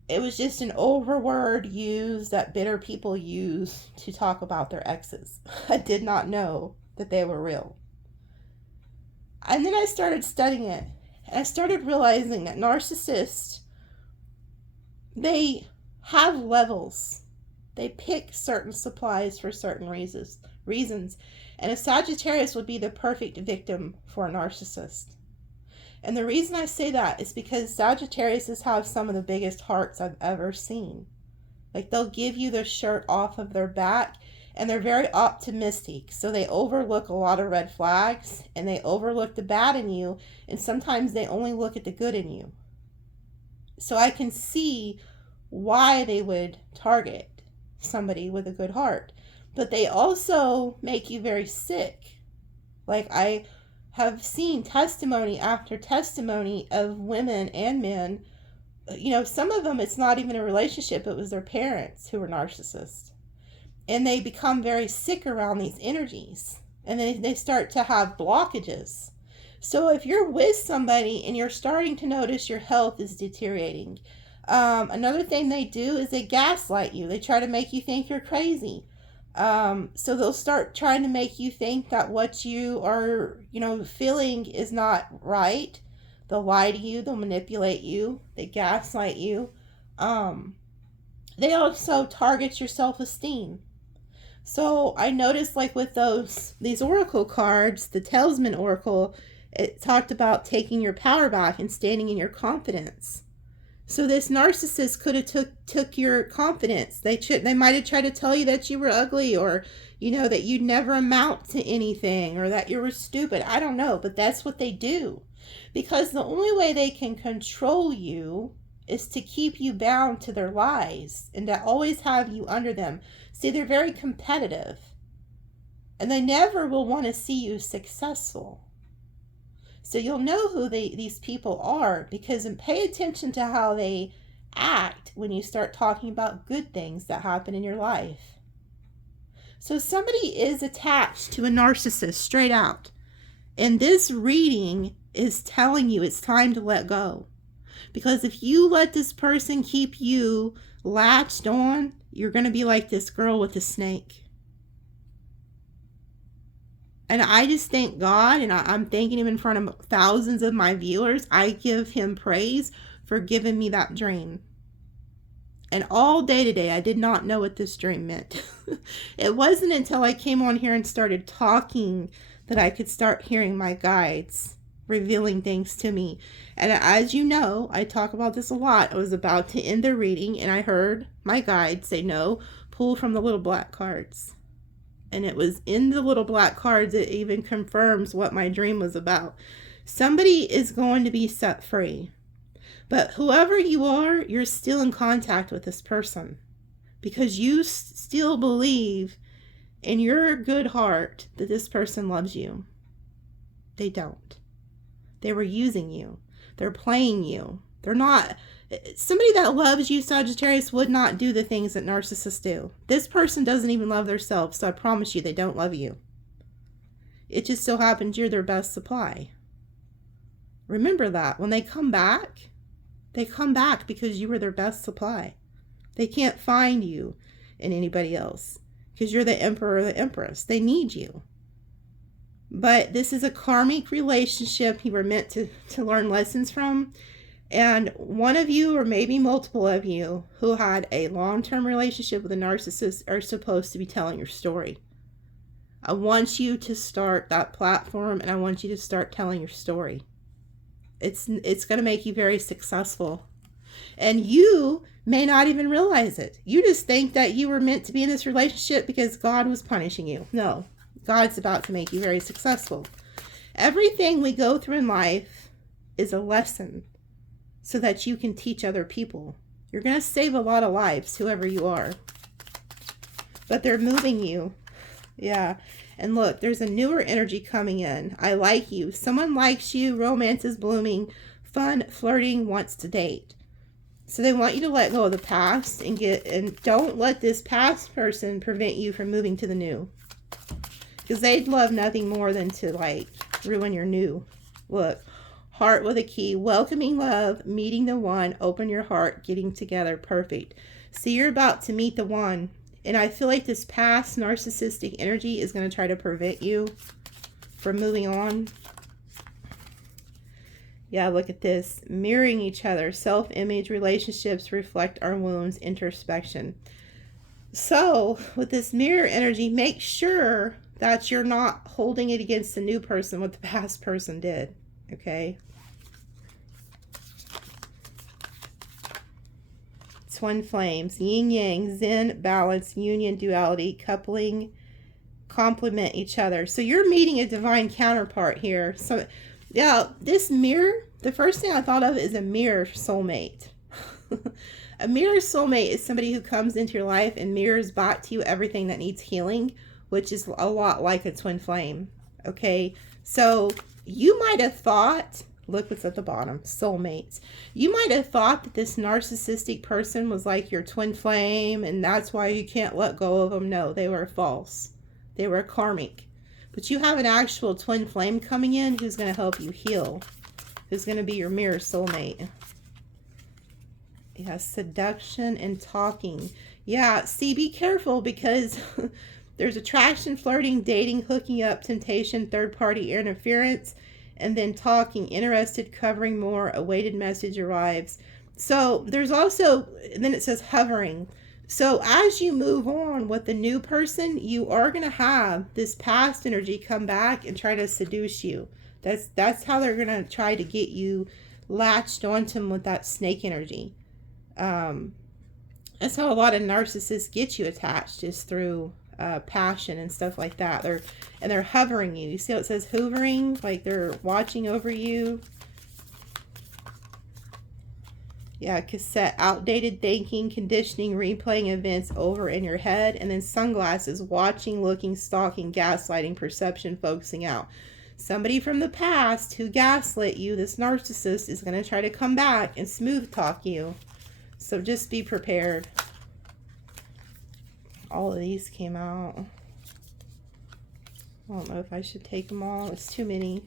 it was just an overword used that bitter people use to talk about their exes. I did not know that they were real. And then I started studying it. And I started realizing that narcissists, they have levels. They pick certain supplies for certain reasons. And a Sagittarius would be the perfect victim for a narcissist. And the reason I say that is because Sagittariuses have some of the biggest hearts I've ever seen. Like, they'll give you the shirt off of their back, and they're very optimistic. So they overlook a lot of red flags, and they overlook the bad in you, and sometimes they only look at the good in you. So I can see why they would target somebody with a good heart. But they also make you very sick. Like, I have seen testimony after testimony of women and men. You know, some of them, it's not even a relationship. It was their parents who were narcissists. And they become very sick around these energies. And then they start to have blockages. So if you're with somebody and you're starting to notice your health is deteriorating, another thing they do is they gaslight you. They try to make you think you're crazy. So they'll start trying to make you think that what you are, feeling is not right. They'll lie to you. They'll manipulate you. They gaslight you. They also target your self-esteem. So I noticed, like, with these oracle cards, the Talisman Oracle, it talked about taking your power back and standing in your confidence. So this narcissist could have took your confidence. They might have tried to tell you that you were ugly, or that you'd never amount to anything, or that you were stupid. I don't know, but that's what they do. Because the only way they can control you is to keep you bound to their lies and to always have you under them. See, they're very competitive. And they never will want to see you successful. So you'll know who these people are, because pay attention to how they act when you start talking about good things that happen in your life. So somebody is attached to a narcissist straight out. And this reading is telling you it's time to let go. Because if you let this person keep you latched on, you're going to be like this girl with the snake. And I just thank God, and I'm thanking him in front of thousands of my viewers. I give him praise for giving me that dream. And all day today, I did not know what this dream meant. It wasn't until I came on here and started talking that I could start hearing my guides revealing things to me. And as you know, I talk about this a lot. I was about to end the reading, and I heard my guide say, no, pull from the little black cards. And it was in the little black cards it even confirms what my dream was about. Somebody is going to be set free. But whoever you are, you're still in contact with this person. Because you still believe in your good heart that this person loves you. They don't. They were using you. They're playing you. They're not... Somebody that loves you, Sagittarius, would not do the things that narcissists do. This person doesn't even love themselves, so I promise you they don't love you. It just so happens you're their best supply. Remember that. When they come back because you were their best supply. They can't find you in anybody else because you're the emperor or the empress. They need you. But this is a karmic relationship you were meant to learn lessons from. And one of you, or maybe multiple of you, who had a long-term relationship with a narcissist are supposed to be telling your story. I want you to start that platform, and I want you to start telling your story. It's going to make you very successful. And you may not even realize it. You just think that you were meant to be in this relationship because God was punishing you. No, God's about to make you very successful. Everything we go through in life is a lesson so that you can teach other people. You're going to save a lot of lives, whoever you are. But they're moving you. Yeah. And look, there's a newer energy coming in. I like you. Someone likes you. Romance is blooming. Fun, flirting, wants to date. So they want you to let go of the past and don't let this past person prevent you from moving to the new. Because they'd love nothing more than to like ruin your new. Look, heart with a key, welcoming love, meeting the one, open your heart, getting together, perfect. So you're about to meet the one. And I feel like this past narcissistic energy is going to try to prevent you from moving on. Yeah, look at this. Mirroring each other. Self-image, relationships reflect our wounds, introspection. So, with this mirror energy, make sure that you're not holding it against the new person what the past person did. Okay? Twin flames. Yin yang, zen, balance, union, duality, coupling, complement each other. So you're meeting a divine counterpart here. So yeah, this mirror, the first thing I thought of is a mirror soulmate. A mirror soulmate is somebody who comes into your life and mirrors back to you everything that needs healing, which is a lot like a twin flame. Okay, so you might have thought, look what's at the bottom, soulmates. You might have thought that this narcissistic person was like your twin flame and that's why you can't let go of them. No, they were false. They were karmic. But you have an actual twin flame coming in who's going to help you heal. Who's going to be your mirror soulmate. Yeah, seduction and talking. Yeah, see, be careful because there's attraction, flirting, dating, hooking up, temptation, third-party interference, and then talking, interested, covering more, awaited message arrives. So there's also, and then it says hovering. So as you move on with the new person, you are going to have this past energy come back and try to seduce you. That's how they're going to try to get you latched onto them with that snake energy. That's how a lot of narcissists get you attached, is through passion and stuff like that. They're hovering you. You see how it says hoovering? Like they're watching over you. Yeah, cassette, outdated thinking, conditioning, replaying events over in your head. And then sunglasses, watching, looking, stalking, gaslighting, perception, focusing out. Somebody from the past who gaslit you, this narcissist, is going to try to come back and smooth talk you. So just be prepared. All of these came out. I don't know if I should take them all. It's too many.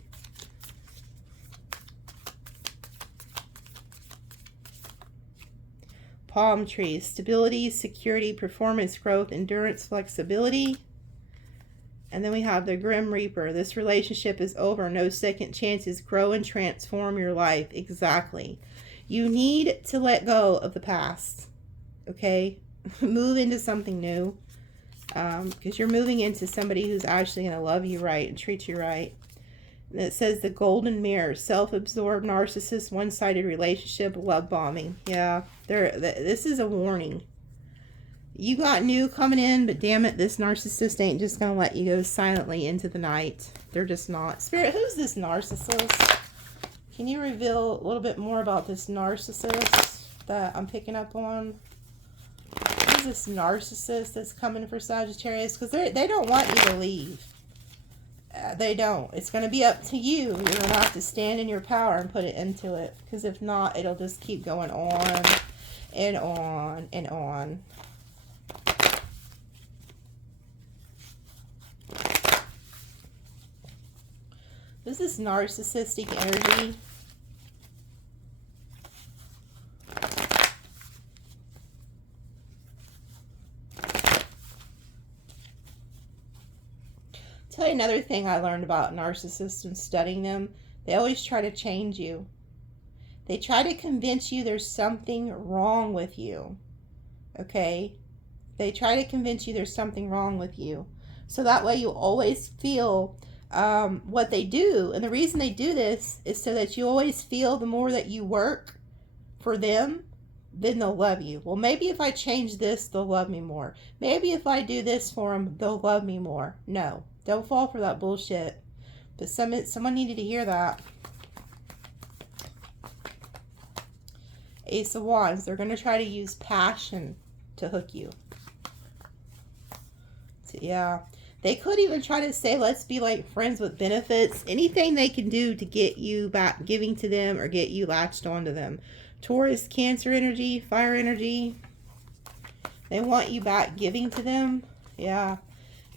Palm trees. Stability, security, performance, growth, endurance, flexibility. And then we have the Grim Reaper. This relationship is over. No second chances. Grow and transform your life. Exactly. You need to let go of the past. Okay? Move into something new. Because you're moving into somebody who's actually going to love you right and treat you right. And it says the golden mirror. Self-absorbed narcissist, one-sided relationship, love bombing. Yeah. This is a warning. You got new coming in, but damn it, this narcissist ain't just going to let you go silently into the night. They're just not. Spirit, who's this narcissist? Can you reveal a little bit more about this narcissist that I'm picking up on? Who's this narcissist that's coming for Sagittarius? Because they don't want you to leave. They don't. It's going to be up to you. You're going to have to stand in your power and put it into it. Because if not, it'll just keep going on and on and on. This is narcissistic energy. Tell you another thing I learned about narcissists and studying them. They always try to change you. They try to convince you there's something wrong with you. Okay? They try to convince you there's something wrong with you. So that way you always feel what they do. And the reason they do this is so that you always feel the more that you work for them, then they'll love you. Well, maybe if I change this, they'll love me more. Maybe if I do this for them, they'll love me more. No, don't fall for that bullshit. But someone needed to hear that. Ace of Wands. They're going to try to use passion to hook you. So, yeah. They could even try to say, let's be like friends with benefits. Anything they can do to get you back giving to them or get you latched onto them. Taurus, Cancer energy, fire energy. They want you back giving to them. Yeah.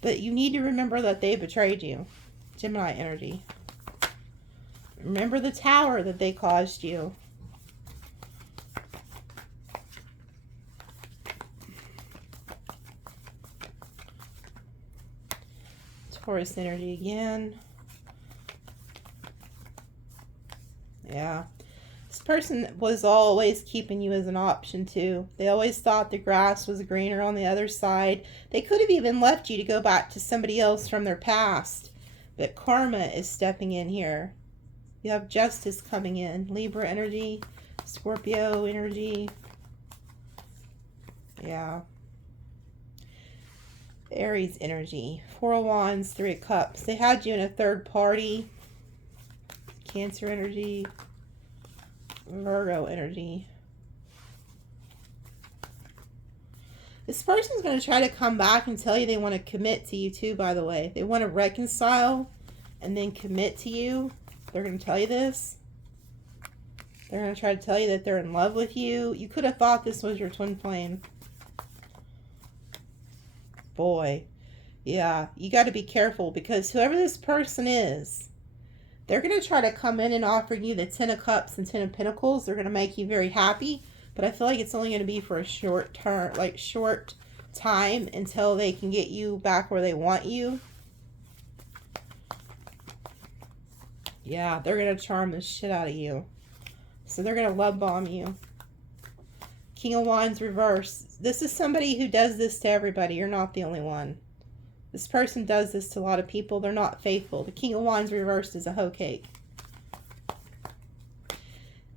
But you need to remember that they betrayed you. Gemini energy. Remember the tower that they caused you. Taurus energy again. Yeah. This person was always keeping you as an option too. They always thought the grass was greener on the other side. They could have even left you to go back to somebody else from their past. But karma is stepping in here. You have justice coming in. Libra energy, Scorpio energy. Yeah. Aries energy. Four of Wands, Three of Cups. They had you in a third party. Cancer energy. Virgo energy. This person's going to try to come back and tell you they want to commit to you too, by the way. They want to reconcile and then commit to you. They're going to tell you this. They're going to try to tell you that they're in love with you. You could have thought this was your twin flame. Boy. Yeah, you got to be careful because whoever this person is, they're going to try to come in and offer you the Ten of Cups and Ten of Pentacles. They're going to make you very happy. But I feel like it's only going to be for a short term, like short time until they can get you back where they want you. Yeah, they're going to charm the shit out of you. So they're going to love bomb you. King of Wands reverse. This is somebody who does this to everybody. You're not the only one. This person does this to a lot of people. They're not faithful. The King of Wands reversed is a hoe cake.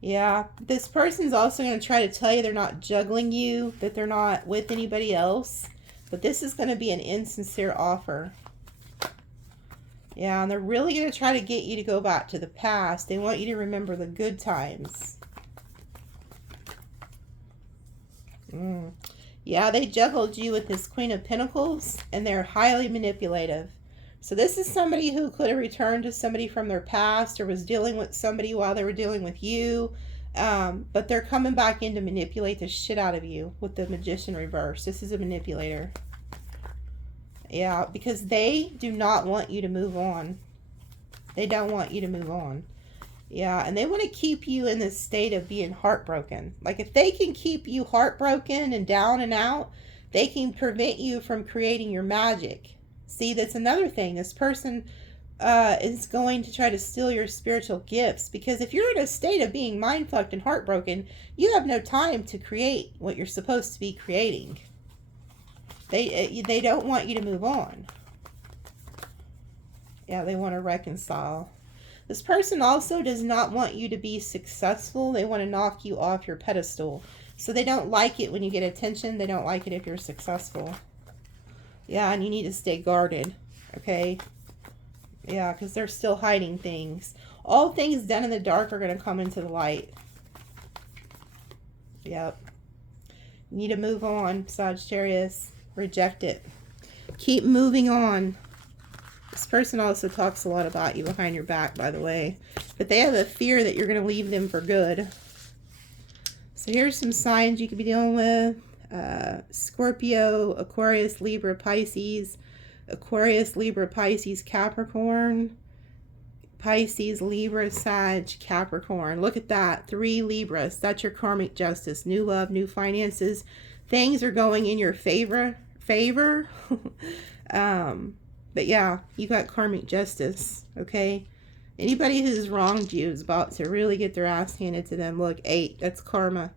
Yeah, this person's also going to try to tell you they're not juggling you, that they're not with anybody else. But this is going to be an insincere offer. Yeah, and they're really going to try to get you to go back to the past. They want you to remember the good times. Yeah, they juggled you with this Queen of Pentacles, and they're highly manipulative. So this is somebody who could have returned to somebody from their past or was dealing with somebody while they were dealing with you. But they're coming back in to manipulate the shit out of you with the Magician reverse. This is a manipulator. Yeah, because they do not want you to move on. They don't want you to move on. Yeah, and they want to keep you in this state of being heartbroken. Like if they can keep you heartbroken and down and out, they can prevent you from creating your magic. See, that's another thing. This person is going to try to steal your spiritual gifts. Because if you're in a state of being mind-fucked and heartbroken, you have no time to create what you're supposed to be creating. They don't want you to move on. Yeah, they want to reconcile. This person also does not want you to be successful. They want to knock you off your pedestal. So they don't like it when you get attention. They don't like it if you're successful. Yeah, and you need to stay guarded, okay? Yeah, because they're still hiding things. All things done in the dark are going to come into the light. Yep. You need to move on, Sagittarius. Reject it. Keep moving on. This person also talks a lot about you behind your back, by the way. But they have a fear that you're going to leave them for good. So here's some signs you could be dealing with. Scorpio, Aquarius, Libra, Pisces. Aquarius, Libra, Pisces, Capricorn. Pisces, Libra, Sag, Capricorn. Look at that. 3 Libras. That's your karmic justice. New love, new finances. Things are going in your favor. But yeah, you got karmic justice, okay? Anybody who's wronged you is about to really get their ass handed to them. Look, 8. That's karma.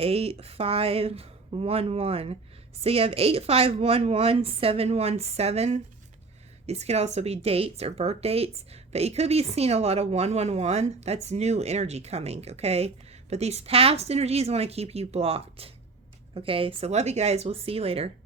8511. So you have 8511, 717. These could also be dates or birth dates, but you could be seeing a lot of 111. That's new energy coming, okay? But these past energies want to keep you blocked. Okay, so love you guys. We'll see you later.